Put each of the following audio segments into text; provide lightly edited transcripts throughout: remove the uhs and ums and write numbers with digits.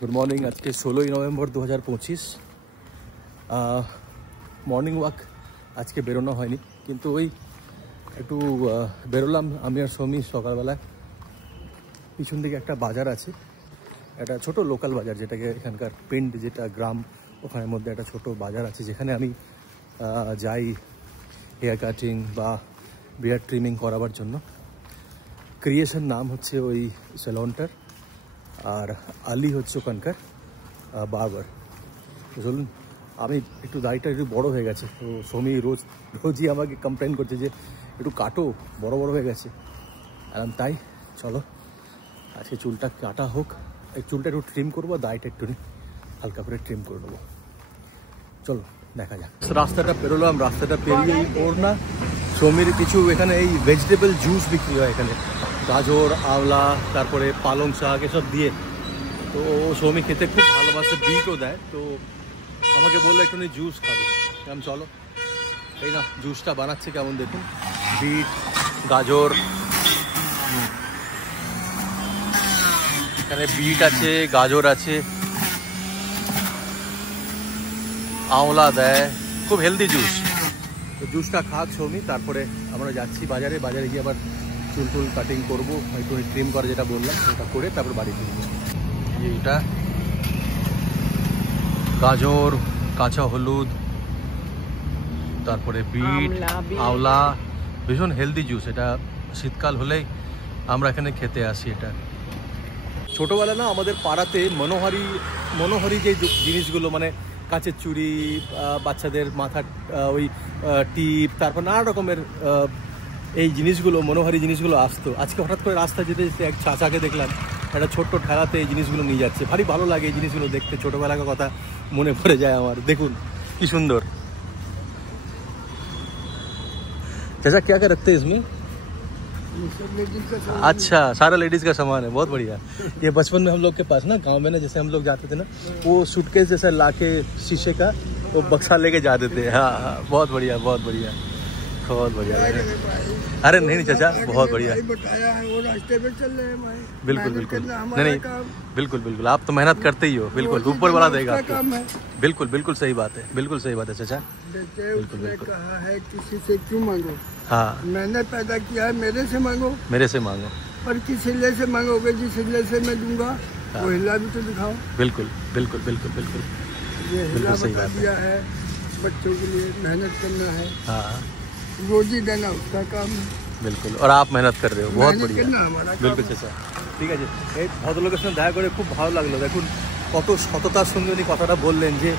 Good morning. आज के 16 नवम्बर 2025 morning वाक आज के बेरोनो হয়নি, কিন্তু ওই একটু বেরোলাম আমি আর সৌমি সকালবেলায়। পিছন দিকে একটা বাজার আছে, একটা ছোট লোকাল বাজার, যেটাকে এখানকার পিন্ড যেটা গ্রাম, ওখানের মধ্যে একটা ছোট বাজার আছে যেখানে আমি যাই হেয়ার কাটিং বা বিয়ার ট্রিমিং করাবার জন্য। ক্রিয়েশন নাম হচ্ছে ওই সেলনটার, আর আলি হচ্ছে ওখানকার বারবার। চলুন, আমি একটু দাড়িটা একটু বড়ো হয়ে গেছে, তো সৌমি রোজই আমাকে কমপ্লেন করছে যে একটু কাটো, বড় বড় হয়ে গেছে। আর তাই চলো আজকে চুলটা কাটা হোক, এই চুলটা একটু ট্রিম করবো, দাড়িটা একটু হালকা করে ট্রিম করে নেবো। চলো দেখা যাক। রাস্তাটা পেরোলাম, রাস্তাটা পেরিয়ে ওর না সৌমির কিছু এখানে এই ভেজিটেবল জুস বিক্রি হয় এখানে, গাজর, আওলা, তারপরে পালং শাক এসব দিয়ে। তো সৌমি খেতে খুব ভালোবাসে, বিটও দেয়, তো আমাকে বললো একটু জুস খাবো। আমি চলো, এই না জুসটা বানাচ্ছে কেমন দেখুন। বিট, গাজর, এখানে বিট আছে, গাজর আছে, আওলা দেয়, খুব হেলদি জুস। তো জুসটা খাক সৌমি, তারপরে আমরা যাচ্ছি বাজারে। বাজারে গিয়ে আবার চুল টুল কাটিং করবো, একটু ট্রিম করে যেটা বললাম সেটা করে তারপর বাড়ি ফিরবো। এইটা গাজর, কাঁচা হলুদ, তারপরে বিট, আওলা, ভীষণ হেলদি জুস। এটা শীতকাল হলেই আমরা এখানে খেতে আসি। এটা ছোটোবেলা না আমাদের পাড়াতে মনোহারি যে জিনিসগুলো, মানে কাঁচের চুড়ি, বাচ্চাদের মাথার ওই টিপ, তারপর নানা রকমের এই জিনিসগুলো, মনোহারি জিনিসগুলো আসতো। আজকে হঠাৎ করে রাস্তা যেতে যেতে এক চাচাকে দেখলাম একটা ছোট্ট ঠেলাতে এই জিনিসগুলো নিয়ে যাচ্ছে। ভারী ভালো লাগে এই জিনিসগুলো দেখতে, ছোটোবেলার কথা মনে পড়ে যায় আমার। দেখুন কি সুন্দর। चाचा क्या क्या रखते हैं इसमें? अच्छा, सारा लेडीज का सामान है, बहुत बढ़िया। ये बचपन में हम लोग के पास ना गांव में ना, जैसे हम लोग जाते थे ना, वो सूटकेस जैसा लाके शीशे का वो बक्सा लेके जाते थे। हाँ हाँ, बहुत बढ़िया, बहुत बढ़िया, बहुत बढ़िया। अरे नहीं चाचा, बहुत बढ़िया। बिल्कुल बिल्कुल, नहीं बिल्कुल बिल्कुल, आप तो मेहनत करते ही हो। बिल्कुल, ऊपर वाला देगा आपको। बिल्कुल बिल्कुल सही बात है, बिल्कुल सही बात है चाचा। बिल्कुल बिल्कुल, कहा है किसी से क्यों मांगो। हाँ, मैंने पैदा किया है, मेरे से मांगो। मेरे से मांगो, पर किस हिल्ले से मांगोगे, जिस हिल्ले से मैं दूंगा वो हिला भी तो दिखाओ। बिल्कुल बिल्कुल बिल्कुल बिल्कुल, ये हिला बता दिया है। बच्चों के लिए मेहनत करना है, हाँ रोजी देना उसका काम है। बिल्कुल, और आप मेहनत कर रहे हो, बहुत बढ़िया। हमारा बिल्कुल चाचा, ঠিক আছে। এই ভদ্রলোকের সঙ্গে দেখা করে খুব ভালো লাগলো। দেখুন কত সততার সঙ্গে উনি কথাটা বললেন যে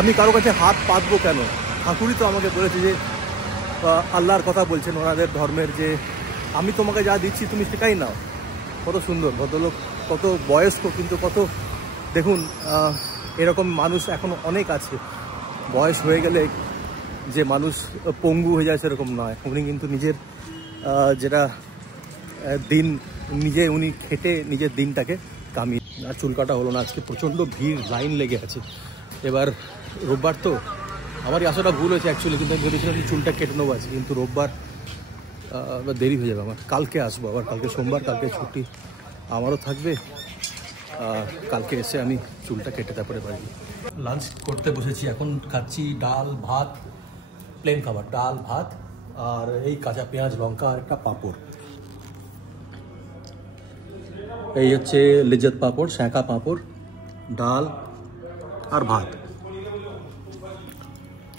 আমি কারো কাছে হাত পাতবো কেন। ঠাকুরই তো আমাকে বলেছে যে আল্লাহর কথা বলছেন ওনাদের ধর্মের, যে আমি তোমাকে যা দিচ্ছি তুমি সেটাই নাও। কত সুন্দর ভদ্রলোক, কত বয়স্ক, কিন্তু কত দেখুন এরকম মানুষ এখন অনেক আছে। বয়স হয়ে গেলে যে মানুষ পঙ্গু হয়ে যায় সেরকম নয়। উনি কিন্তু নিজের যেটা দিন নিজে উনি খেটে নিজের দিনটাকে কামিয়ে। আর চুল কাটা হলো না আজকে, প্রচণ্ড ভিড়, লাইন লেগে আছে। এবার রোববার তো আমারই আসাটা ভুল হয়েছে অ্যাকচুয়ালি, কিন্তু আমি ভেবেছিলাম যে চুলটা কেটে নেবো আজকে, কিন্তু রোববার দেরি হয়ে যাবে আমার। কালকে আসবো আবার, কালকে সোমবার, কালকে ছুটি আমারও থাকবে। কালকে এসে আমি চুলটা কেটে তারপরে বাড়ি। লাঞ্চ করতে বসেছি, এখন খাচ্ছি ডাল ভাত, প্লেন খাবার, ডাল ভাত আর এই কাঁচা পেঁয়াজ লঙ্কা আর একটা পাঁপড়। এই হচ্ছে লিজ্জত পাঁপড়, শ্যাঁকা পাঁপড়, ডাল আর ভাত।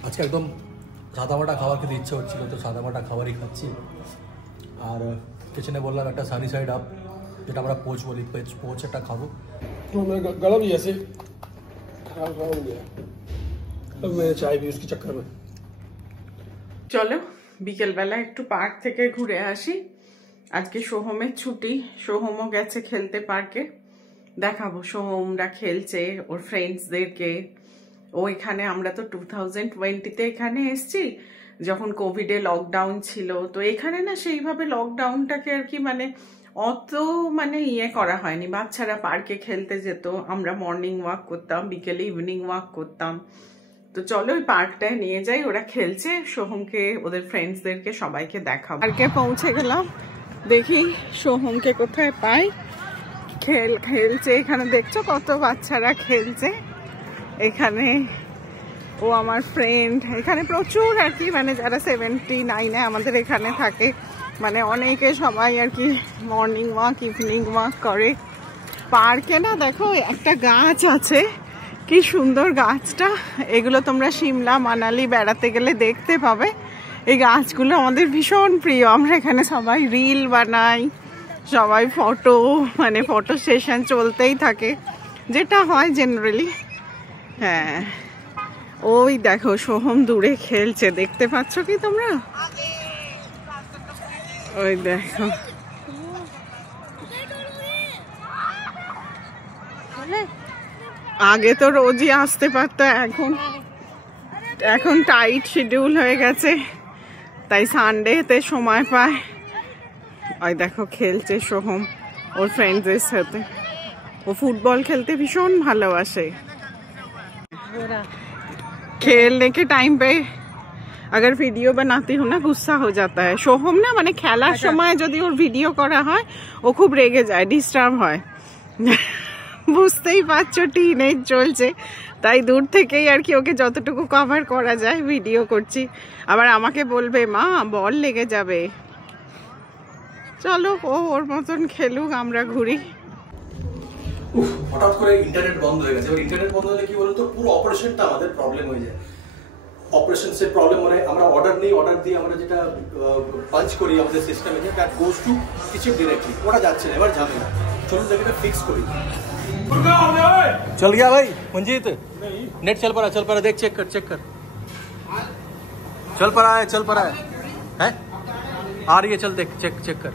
আজকে একদম সাদামাটা খাবার খেতে ইচ্ছে হচ্ছিল, তো সাদামাটা খাবারই খাচ্ছি। আর কিচেনে বললাম একটা সানি সাইড আপ, যেটা আমরা পোচ বলি, পোচ একটা খাবো। गला भी ऐसे खराब हो गया, अब मैं चाय भी उसके चक्कर में। চলো বিকেলবেলা একটু পার্ক থেকে ঘুরে আসি। আজকে সোহমের ছুটি, সোহমও গেছে খেলতে পার্কে। দেখাবো সোহমরা খেলছে ওর ফ্রেন্ডসদেরকে। ও এখানে, আমরা তো 2020-তে এখানে এসছি যখন কোভিডে লকডাউন ছিল, তো এখানে না সেইভাবে লকডাউনটাকে আর কি মানে অত মানে ইয়ে করা হয়নি। বাচ্চারা পার্কে খেলতে যেত, আমরা মর্নিং ওয়াক করতাম, বিকেলে ইভিনিং ওয়াক করতাম। তো চলো ওই পার্কটায় নিয়ে যাই, ওরা খেলছে। সোহমকে, ওদের ফ্রেন্ডসদেরকে সবাইকে দেখাবো। পার্কে পৌঁছে গেলাম, দেখি সোহমকে কোথায় পাই। খেলছে এখানে, দেখছো কত বাচ্চারা খেলছে এখানে। ও আমার ফ্রেন্ড, এখানে প্রচুর আর কি, মানে যারা 79-এ আমাদের এখানে থাকে, মানে অনেকে সবাই আর কি মর্নিং ওয়াক ইভিনিং ওয়াক করে। পার্কে না দেখো একটা গাছ আছে, কি সুন্দর গাছটা। এগুলো তোমরা সিমলা মানালি বেড়াতে গেলে দেখতে পাবে। এই গাছগুলো আমাদের ভীষণ প্রিয়, আমরা এখানে সবাই রিল বানাই, সবাই ফটো, মানে ফটো সেশন চলতেই থাকে যেটা হয় জেনারেলি। হ্যাঁ, ওই দেখো সোহম দূরে খেলছে, দেখতে পাচ্ছ কি তোমরা? ওই দেখো, আগে তো রোজই আসতে পারতো, এখন টাইট শিডিউল হয়ে গেছে, তাই সানডেতে সময় পায়। ওই দেখো খেলছে সোহম ওর ফ্রেন্ডসদের সাথে। ও ফুটবল খেলতে ভীষণ ভালোবাসে। खेलने के टाइम पे अगर वीडियो बनाती हूँ ना गुस्सा हो जाता है सोहम ना, মানে খেলার সময় যদি ওর ভিডিও করা হয় ও খুব রেগে যায়, ডিস্টার্ব হয়। বুঝতেই পারছো টিনেজ চলছে, তাই দূর থেকেই আর কি ওকে যতটুকু কভার করা যায় ভিডিও করছি। আবার আমাকে বলবে মা বল লেগে যাবে। চলো ও ওর মতন খেলুক, আমরা ঘুরি। হঠাৎ করে ইন্টারনেট বন্ধ হয়ে গেছে। ইন্টারনেট বন্ধ হলে কি বলতো, পুরো অপারেশনটা আমাদের প্রবলেম হয়ে যায়। অপারেশনসের প্রবলেম মানে আমরা অর্ডার নিই, অর্ডার দিয়ে আমরা যেটা পাঞ্চ করি আমাদের সিস্টেমে, that goes to kitchen directly, ওটা যাচ্ছে না। এবার যাবে না, চলুন এটা ফিক্স করি। चल गया भाई मंजीत, नेट चल पड़ा देख, चेक कर चल पड़ा है हैं, आ रही है, चल देख, चेक कर।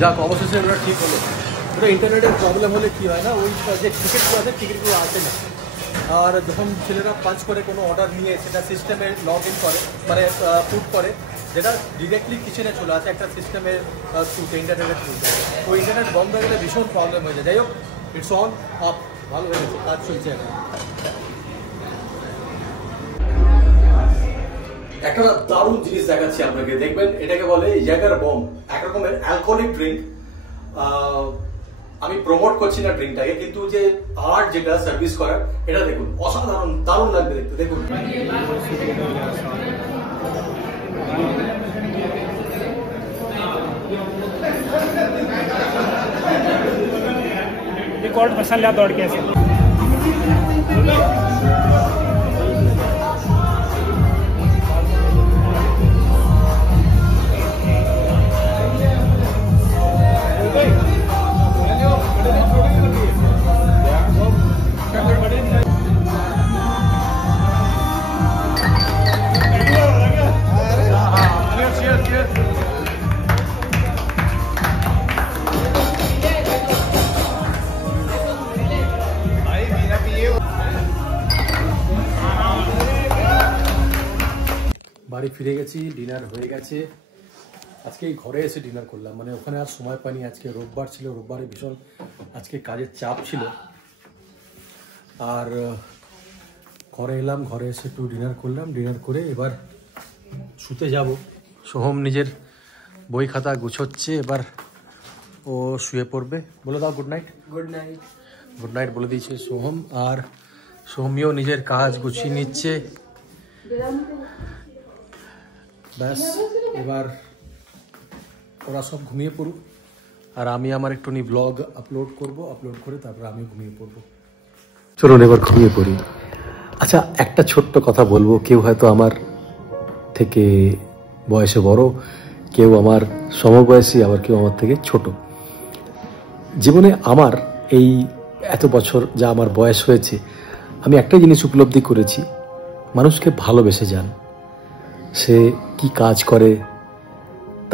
যাক অবশেষে ওরা ঠিক হলো। ওটা ইন্টারনেটের প্রবলেম হলে কি হয় না, ওই যে টিকিটগুলো আছে টিকিটগুলো আসে না। আর যখন ছেলেরা পাঞ্চ করে কোনো অর্ডার নিয়ে সেটা সিস্টেমে লগ ইন করে, মানে পুট করে, যেটা ডিরেক্টলি কিচেনে চলে আসে একটা সিস্টেমের থ্রুতে, ইন্টারনেটের থ্রুতে। ওই ইন্টারনেট বন্ধ হয়ে গেলে ভীষণ প্রবলেম হয়ে যায়। যাই হোক, ইটস অন আপ, ভালো হয়ে গেছে, কাজ চলছে এখন। একটা দারুণ জিনিস দেখাচ্ছি আপনাকে, দেখবেন। এটাকে বলে জাগার বম, এক রকমের অ্যালকোহলিক ড্রিঙ্ক। আমি প্রমোট করছি না ড্রিঙ্কটাকে, কিন্তু যে আর্ট যেটা সার্ভিস করার, এটা দেখুন, অসাধারণ, দারুণ লাগবে দেখতে। দেখুন कोर्ट मसाला दौड़ के ऐसे বাড়ি ফিরে গেছি, ডিনার হয়ে গেছে। আজকে এই ঘরে এসে ডিনার করলাম, মানে ওখানে আর সময় পাইনি। আজকে রোববার ছিল, রোববারে ভীষণ আজকে কাজের চাপ ছিল। আর ঘরে এলাম, ঘরে এসে একটু ডিনার করলাম, ডিনার করে এবার শুতে যাব। সোহম নিজের বই খাতা গুছোচ্ছে, এবার ও শুয়ে পড়বে। বলে দাও গুড নাইট। গুড নাইট বলে দিয়েছে সোহম। আর সোহমিও নিজের কাজ গুছিয়ে নিচ্ছে। ব্যাস, এবার ওরা সব ঘুমিয়ে পড়ুক, আর আমি আমার একটুখানি ব্লগ আপলোড করব, আপলোড করে তারপর আমি ঘুমিয়ে পড়বো। চলুন এবার ঘুমিয়ে পড়ি। আচ্ছা, একটা ছোট্ট কথা বলবো। কেউ হয়তো আমার থেকে বয়সে বড়, কেউ আমার সমবয়সী, আবার কেউ আমার থেকে ছোট। জীবনে আমার এই এত বছর যা আমার বয়স হয়েছে, আমি একটা জিনিস উপলব্ধি করেছি, মানুষকে ভালোবেসে যান। সে কি কাজ করে,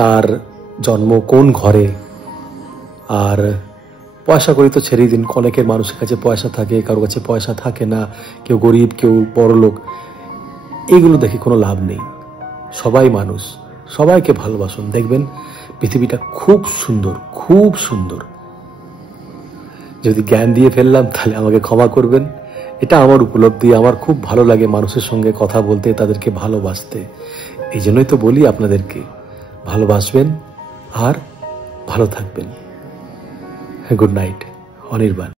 তার জন্ম কোন ঘরে, আর পয়সা করি তো ছেড়েই দিন। অনেকের মানুষের কাছে পয়সা থাকে, কারোর কাছে পয়সা থাকে না, কেউ গরিব, কেউ বড় লোক, এগুলো দেখে কোনো লাভ নেই। সবাই মানুষ, সবাইকে ভালোবাসুন, দেখবেন পৃথিবীটা খুব সুন্দর, খুব সুন্দর। যদি জ্ঞান দিয়ে ফেললাম তাহলে আমাকে ক্ষমা করবেন। এটা আমার উপলব্ধি। আমার খুব ভালো লাগে মানুষের সঙ্গে কথা বলতে, তাদেরকে ভালোবাসতে। এই জন্যই তো বলি আপনাদেরকে, ভালোবাসবেন আর ভালো থাকবেন। Good night Anirban.